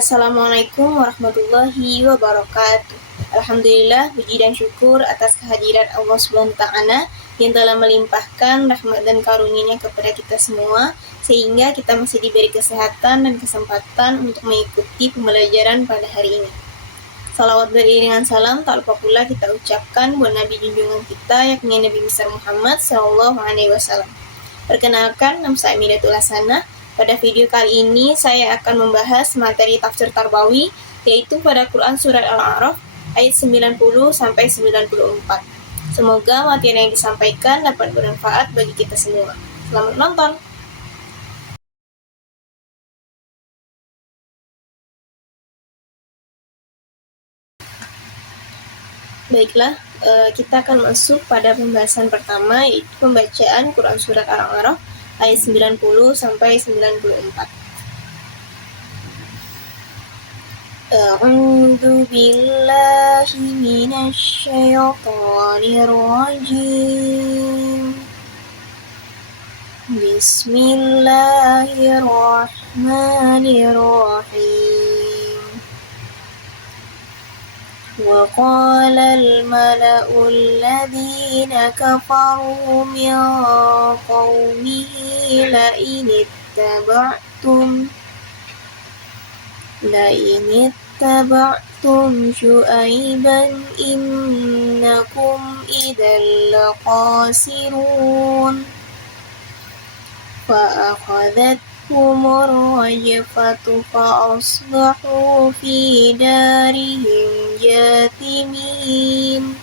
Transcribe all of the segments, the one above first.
Assalamualaikum warahmatullahi wabarakatuh. Alhamdulillah, puji dan syukur atas kehadiran Allah SWT yang telah melimpahkan rahmat dan karunia-Nya kepada kita semua, sehingga kita masih diberi kesehatan dan kesempatan untuk mengikuti pembelajaran pada hari ini. Salawat beriringan salam tak lupa pula kita ucapkan buat Nabi junjungan kita, yakni Nabi besar Muhammad SAW. Perkenalkan, nama saya Amidatul Hasanah. Pada video kali ini saya akan membahas materi tafsir tarbawi, yaitu pada Quran Surat Al-A'raf ayat 90-94. Semoga materi yang disampaikan dapat bermanfaat bagi kita semua. Selamat menonton! Baiklah, kita akan masuk pada pembahasan pertama, yaitu pembacaan Quran Surat Al-A'raf ayat 90-94. A'udzu billahi minasy syaithanir rajim. Bismillahirrahmanirrahim. Wa qala al-mala'u alladhina kafaru min qaumihi la'in ittaba'tum Syu'aiban innakum idzal laqasirun. فأخذتهم الرجفة فأصبحوا في دارهم جاثمين.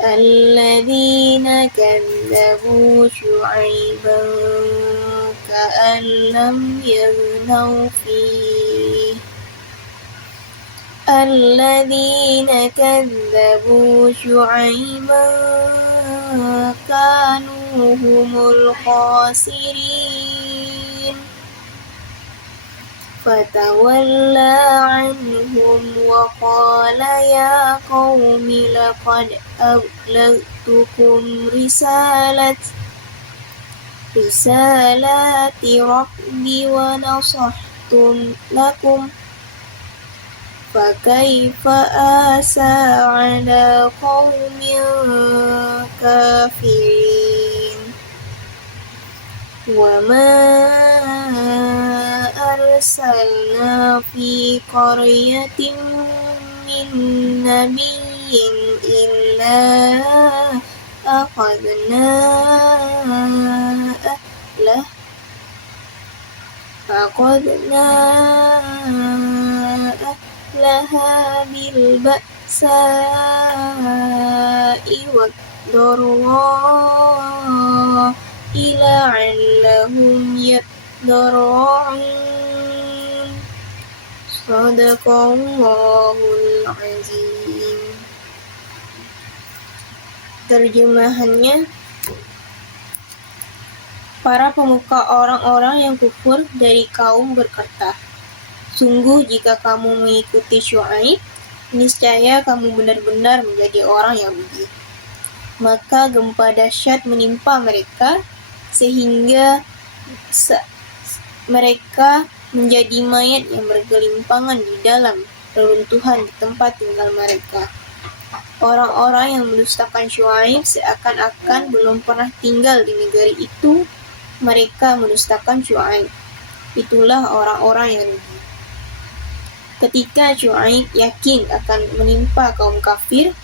الذين كذبوا شعيبا كأن لم يغنوا فيه. الذين كذبوا شعيبا كانوا هم الخاسرين. فتولى عنهم وقال يا قوم لقد أبلغتكم رسالات ربي ونصحت لكم فكيف آسى على قوم كافرين. وما أرسلنا في قرية من نبي إلا أخذنا أهلها بالبأساء والضراء لعلهم يضرعون. Shadaqallahul azim. Terjemahannya, para pemuka orang-orang yang kufur dari kaum berkata, sungguh jika kamu mengikuti Syu'aib, niscaya kamu benar-benar menjadi orang Yahudi. Maka gempa dahsyat menimpa mereka, sehingga mereka menjadi mayat yang bergelimpangan di dalam reruntuhan di tempat tinggal mereka. Orang-orang yang mendustakan Syu'aib seakan-akan belum pernah tinggal di negeri itu. Mereka mendustakan Syu'aib. Itulah orang-orang yang rugi. Ketika Syu'aib yakin akan menimpa kaum kafir,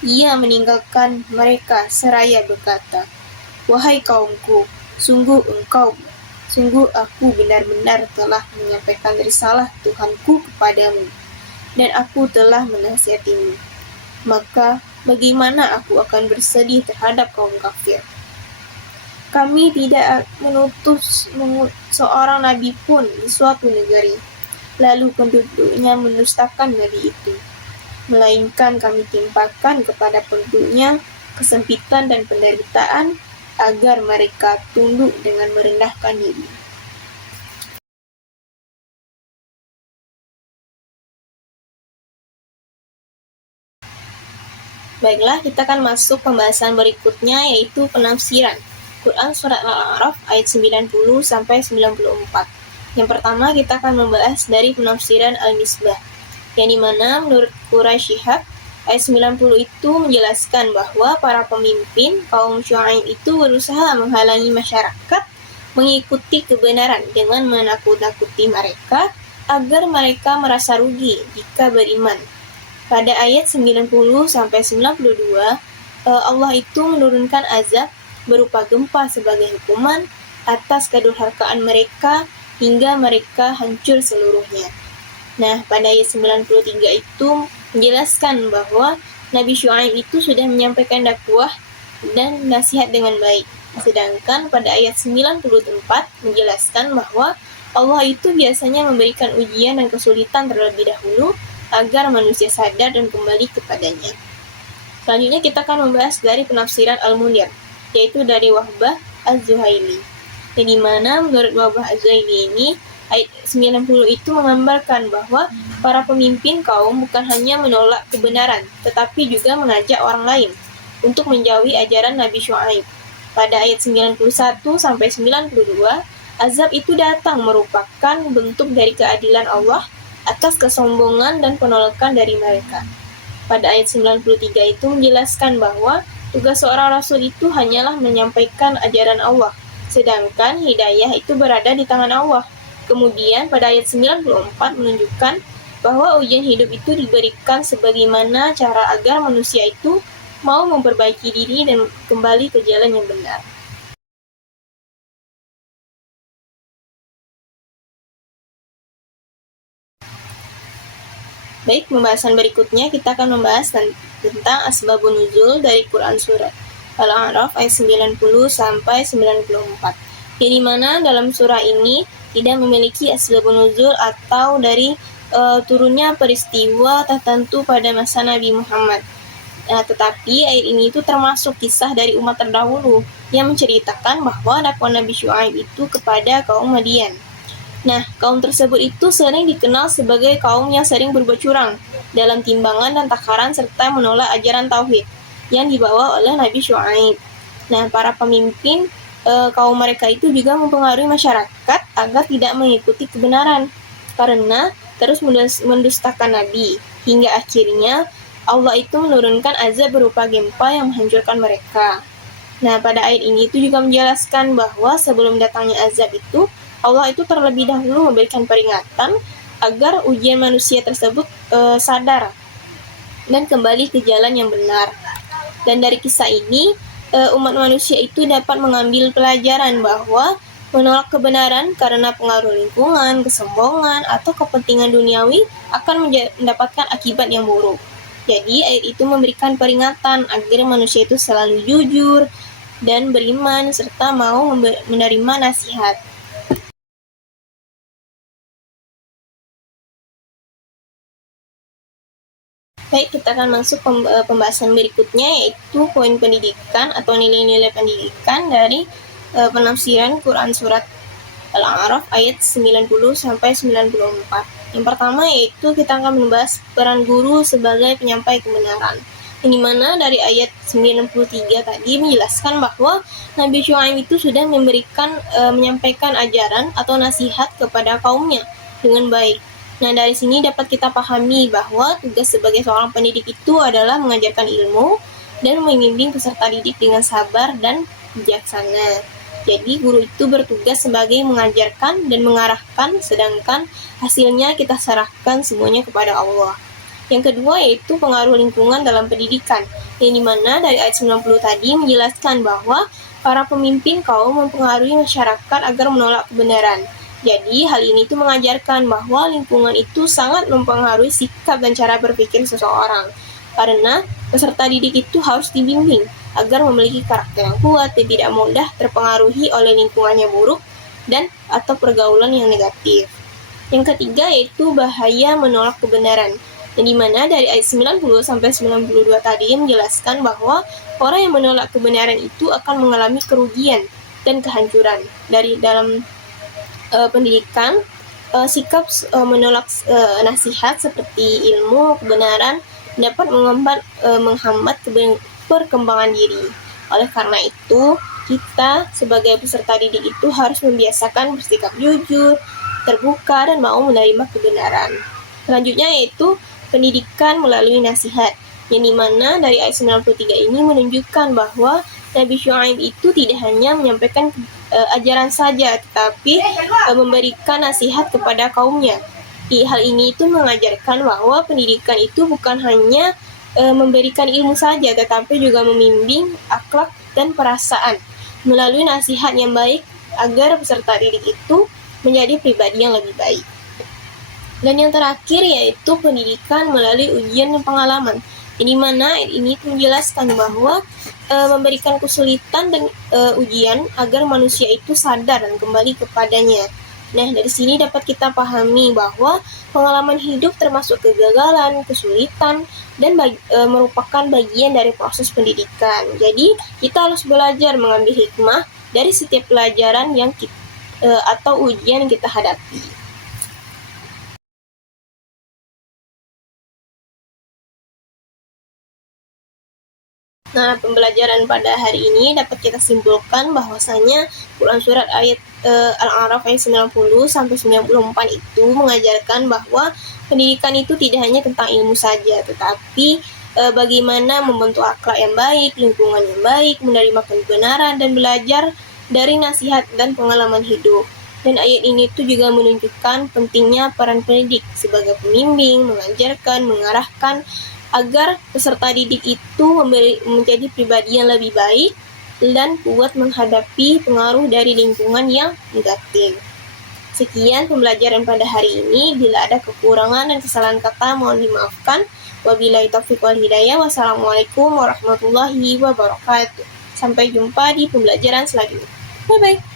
ia meninggalkan mereka seraya berkata, wahai kaumku, sungguh aku benar-benar telah menyampaikan risalah Tuhanku kepadamu, dan aku telah menasihatimu. Maka bagaimana aku akan bersedih terhadap kaum kafir? Kami tidak mengutus seorang nabi pun di suatu negeri, lalu penduduknya mendustakan nabi itu, melainkan kami timpakan kepada penduduknya kesempitan dan penderitaan agar mereka tunduk dengan merendahkan diri. Baiklah, kita akan masuk pembahasan berikutnya, yaitu penafsiran Quran Surat Al-A'raf ayat 90-94. Yang pertama kita akan membahas dari penafsiran Al-Misbah, yang dimana menurut Quraisy Shihab ayat 90 itu menjelaskan bahwa para pemimpin kaum Syuaib itu berusaha menghalangi masyarakat mengikuti kebenaran dengan menakut-nakuti mereka agar mereka merasa rugi jika beriman. Pada ayat 90-92, Allah itu menurunkan azab berupa gempa sebagai hukuman atas kedurhakaan mereka hingga mereka hancur seluruhnya. Nah, pada ayat 93 itu menjelaskan bahwa Nabi Syuaib itu sudah menyampaikan dakwah dan nasihat dengan baik. Sedangkan pada ayat 94 menjelaskan bahwa Allah itu biasanya memberikan ujian dan kesulitan terlebih dahulu agar manusia sadar dan kembali kepadanya. Selanjutnya kita akan membahas dari penafsiran Al-Munir, yaitu dari Wahbah Az-Zuhaili. Yang dimana menurut Wahbah Az-Zuhaili ini, ayat 90 itu menggambarkan bahwa para pemimpin kaum bukan hanya menolak kebenaran, tetapi juga mengajak orang lain untuk menjauhi ajaran Nabi Syuaib. Pada ayat 91-92, azab itu datang merupakan bentuk dari keadilan Allah atas kesombongan dan penolakan dari mereka. Pada ayat 93 itu menjelaskan bahwa tugas seorang rasul itu hanyalah menyampaikan ajaran Allah, sedangkan hidayah itu berada di tangan Allah. Kemudian pada ayat 94 menunjukkan bahwa ujian hidup itu diberikan sebagaimana cara agar manusia itu mau memperbaiki diri dan kembali ke jalan yang benar. Baik, pembahasan berikutnya kita akan membahas tentang asbabun nuzul dari Quran Surat Al-A'raf ayat 90-94. Yang dimana dalam surah ini tidak memiliki asbabun nuzul atau dari turunnya peristiwa tertentu pada masa Nabi Muhammad. Tetapi ayat ini itu termasuk kisah dari umat terdahulu yang menceritakan bahwa dakwah Nabi Syuaib itu kepada kaum Madian. Nah, kaum tersebut itu sering dikenal sebagai kaum yang sering berbuat curang dalam timbangan dan takaran serta menolak ajaran tauhid yang dibawa oleh Nabi Syuaib. Nah, para pemimpin kaum mereka itu juga mempengaruhi masyarakat agar tidak mengikuti kebenaran karena terus mendustakan Nabi, hingga akhirnya Allah itu menurunkan azab berupa gempa yang menghancurkan mereka. Nah, pada ayat ini itu juga menjelaskan bahwa sebelum datangnya azab itu, Allah itu terlebih dahulu memberikan peringatan agar ujian manusia tersebut sadar dan kembali ke jalan yang benar. Dan dari kisah ini, umat manusia itu dapat mengambil pelajaran bahwa menolak kebenaran karena pengaruh lingkungan, kesombongan, atau kepentingan duniawi akan mendapatkan akibat yang buruk. Jadi ayat itu memberikan peringatan agar manusia itu selalu jujur dan beriman serta mau menerima nasihat. Baik, kita akan masuk pembahasan berikutnya, yaitu poin pendidikan atau nilai-nilai pendidikan dari penafsiran Quran Surat Al-A'raf ayat 90-94. Yang pertama yaitu kita akan membahas peran guru sebagai penyampai kebenaran. Yang dimana dari ayat 93 tadi menjelaskan bahwa Nabi Syuaib itu sudah menyampaikan ajaran atau nasihat kepada kaumnya dengan baik. Nah, dari sini dapat kita pahami bahwa tugas sebagai seorang pendidik itu adalah mengajarkan ilmu dan membimbing peserta didik dengan sabar dan bijaksana. Jadi guru itu bertugas sebagai mengajarkan dan mengarahkan, sedangkan hasilnya kita serahkan semuanya kepada Allah. Yang kedua yaitu pengaruh lingkungan dalam pendidikan, yang dimana dari ayat 90 tadi menjelaskan bahwa para pemimpin kaum mempengaruhi masyarakat agar menolak kebenaran. Jadi hal ini itu mengajarkan bahwa lingkungan itu sangat mempengaruhi sikap dan cara berpikir seseorang. Karena peserta didik itu harus dibimbing agar memiliki karakter yang kuat dan tidak mudah terpengaruhi oleh lingkungan yang buruk dan atau pergaulan yang negatif. Yang ketiga yaitu bahaya menolak kebenaran, yang dimana dari ayat 90-92 tadi menjelaskan bahwa orang yang menolak kebenaran itu akan mengalami kerugian dan kehancuran. Dari dalam pendidikan, sikap menolak nasihat seperti ilmu kebenaran dapat menghambat perkembangan diri. Oleh karena itu, kita sebagai peserta didik itu harus membiasakan bersikap jujur, terbuka, dan mau menerima kebenaran. Selanjutnya yaitu pendidikan melalui nasihat, yang dimana dari ayat 93 ini menunjukkan bahwa Nabi Syuaib itu tidak hanya menyampaikan ajaran saja, tetapi memberikan nasihat kepada kaumnya. Hal ini itu mengajarkan bahwa pendidikan itu bukan hanya memberikan ilmu saja, tetapi juga membimbing akhlak dan perasaan melalui nasihat yang baik agar peserta didik itu menjadi pribadi yang lebih baik. Dan yang terakhir yaitu pendidikan melalui ujian dan pengalaman, di mana ini menjelaskan bahwa memberikan kesulitan dan ujian agar manusia itu sadar dan kembali kepadanya. Nah, dari sini dapat kita pahami bahwa pengalaman hidup termasuk kegagalan, kesulitan, dan merupakan bagian dari proses pendidikan. Jadi, kita harus belajar mengambil hikmah dari setiap pelajaran yang atau ujian yang kita hadapi. Nah, pembelajaran pada hari ini dapat kita simpulkan bahwasanya Quran Surat ayat Al-A'raf ayat 90 sampai 94 itu mengajarkan bahwa pendidikan itu tidak hanya tentang ilmu saja, tetapi bagaimana membentuk akhlak yang baik, lingkungan yang baik, menerima kebenaran, dan belajar dari nasihat dan pengalaman hidup. Dan ayat ini tuh juga menunjukkan pentingnya peran pendidik sebagai pembimbing, mengajarkan, mengarahkan, agar peserta didik itu menjadi pribadi yang lebih baik dan kuat menghadapi pengaruh dari lingkungan yang negatif. Sekian pembelajaran pada hari ini. Bila ada kekurangan dan kesalahan kata, mohon dimaafkan. Wabillahi taufiq wal hidayah. Wassalamualaikum warahmatullahi wabarakatuh. Sampai jumpa di pembelajaran selanjutnya. Bye-bye.